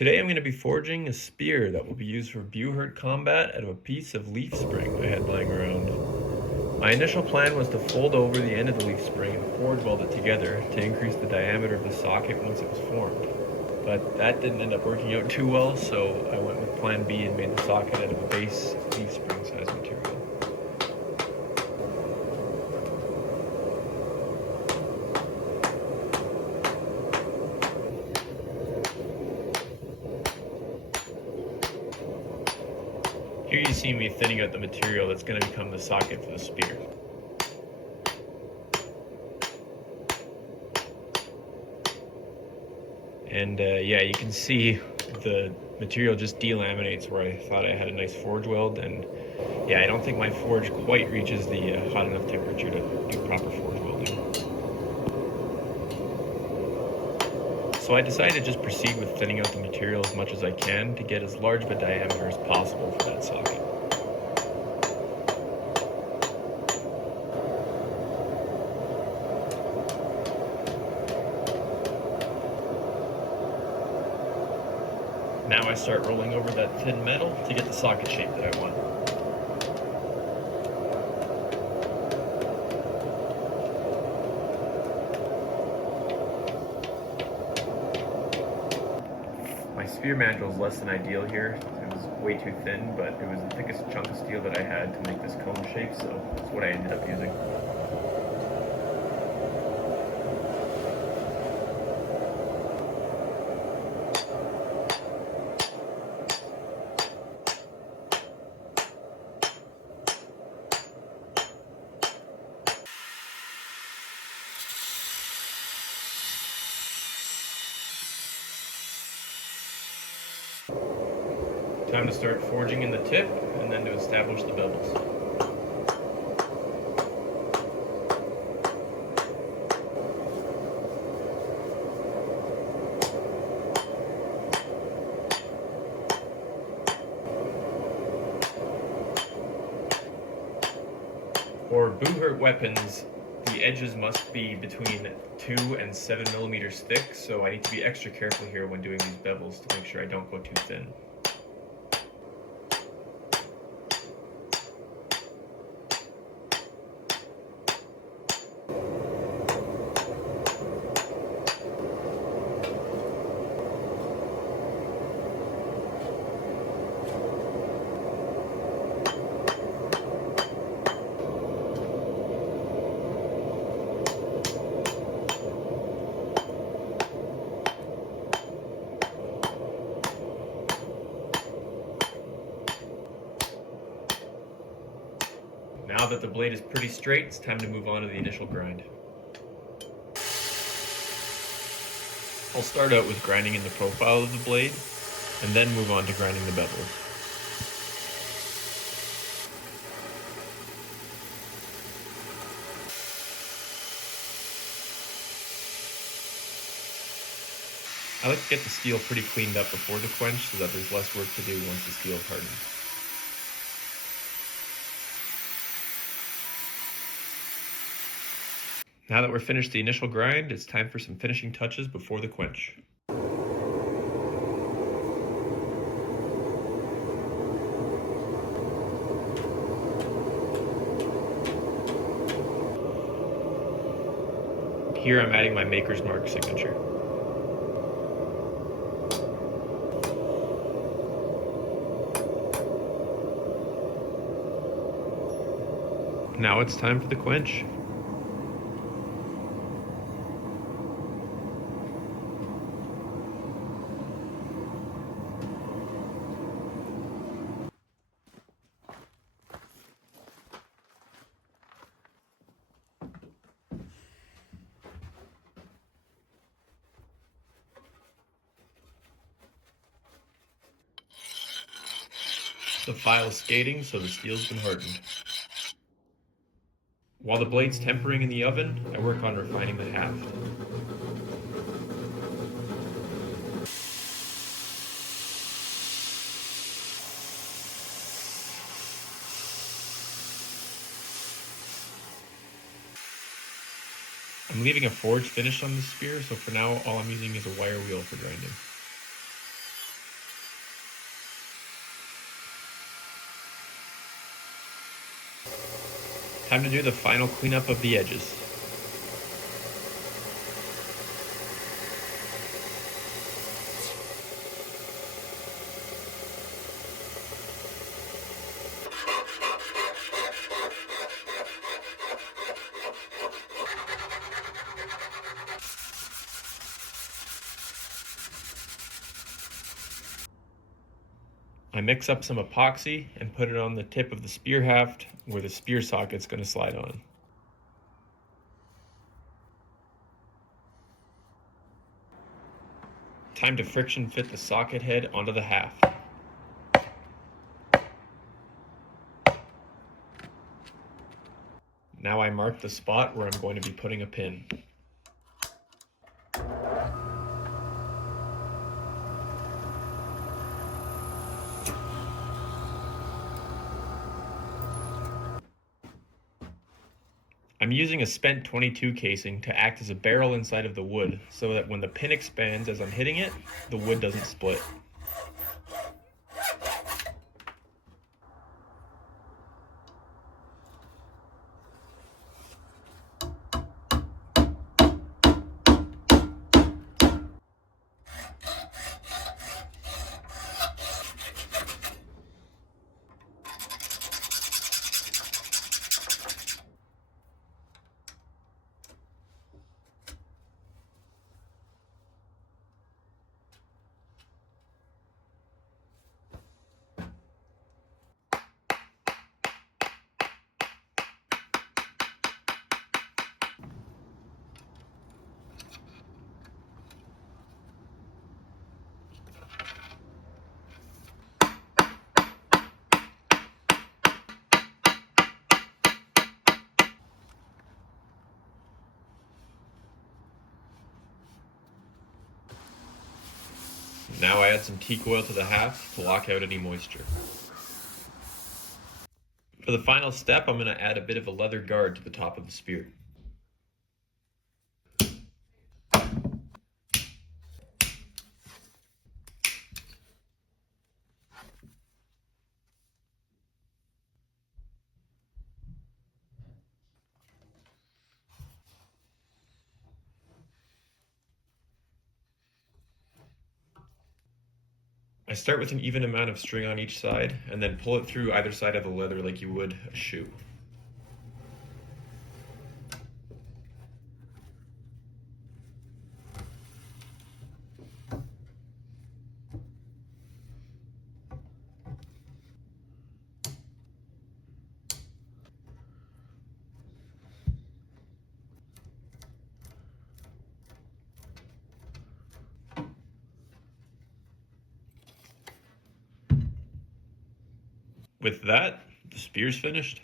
Today I'm going to be forging a spear that will be used for BUHURT combat out of a piece of leaf spring I had lying around. My initial plan was to fold over the end of the leaf spring and forge weld it together to increase the diameter of the socket once it was formed. But that didn't end up working out too well, so I went with plan B and made the socket out of a base leaf spring size material. Here you see me thinning out the material that's going to become the socket for the spear. And yeah, you can see the material just delaminates where I thought I had a nice forge weld, and yeah, I don't think my forge quite reaches the hot enough temperature to do proper forge welding. So I decided to just proceed with thinning out the material as much as I can to get as large of a diameter as possible for that socket. Now I start rolling over that thin metal to get the socket shape that I want. My spear mandrel is less than ideal here. It was way too thin, but it was the thickest chunk of steel that I had to make this cone shape, so that's what I ended up using. Time to start forging in the tip, and then to establish the bevels. For BUHURT weapons, the edges must be between 2 and 7 millimeters thick, so I need to be extra careful here when doing these bevels to make sure I don't go too thin. Now that the blade is pretty straight, it's time to move on to the initial grind. I'll start out with grinding in the profile of the blade, and then move on to grinding the bevels. I like to get the steel pretty cleaned up before the quench so that there's less work to do once the steel is hardened. Now that we're finished the initial grind, it's time for some finishing touches before the quench. Here I'm adding my maker's mark signature. Now it's time for the quench. The file is skating, so the steel's been hardened. While the blade's tempering in the oven, I work on refining the haft. I'm leaving a forged finish on the spear, so for now all I'm using is a wire wheel for grinding. Time to do the final cleanup of the edges. I mix up some epoxy and put it on the tip of the spear haft where the spear socket's going to slide on. Time to friction fit the socket head onto the haft. Now I mark the spot where I'm going to be putting a pin. I'm using a spent 22 casing to act as a barrel inside of the wood so that when the pin expands as I'm hitting it, the wood doesn't split. Now I add some teak oil to the haft to lock out any moisture. For the final step, I'm going to add a bit of a leather guard to the top of the spear. I start with an even amount of string on each side and then pull it through either side of the leather like you would a shoe. With that, the spear's finished.